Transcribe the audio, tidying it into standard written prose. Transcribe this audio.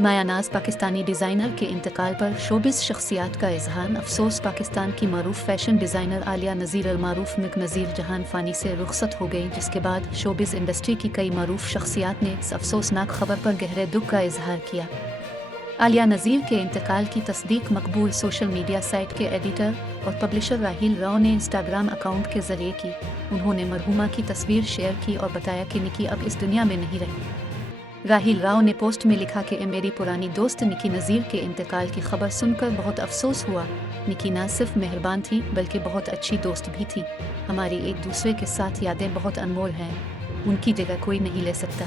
माया नाज पाकिस्तानी डिज़ाइनर के इंतकाल पर शोबिस शख्सियात का इजहार अफसोस। पाकिस्तान की मरूफ फैशन डिज़ाइनर आलिया नज़ीर अलमारूफ मिक नज़ीर जहान फ़ानी से रुखसत हो गई, जिसके बाद शोबिस इंडस्ट्री की कई मरूफ शख्सियात ने इस अफसोसनाक खबर पर गहरे दुख का इजहार किया। आलिया नज़ीर के इंतकाल की तस्दीक मकबूल सोशल मीडिया साइट के एडिटर और पब्लिशर राहिल राव ने इंस्टाग्राम अकाउंट के ज़रिए की। उन्होंने मरहूमा की तस्वीर शेयर की और बताया कि निकी अब इस दुनिया में नहीं रही। राहिल राव ने पोस्ट में लिखा कि मेरी पुरानी दोस्त निकी नज़ीर के इंतकाल की खबर सुनकर बहुत अफसोस हुआ। निकी न सिर्फ मेहरबान थी बल्कि बहुत अच्छी दोस्त भी थी। हमारी एक दूसरे के साथ यादें बहुत अनमोल हैं, उनकी जगह कोई नहीं ले सकता।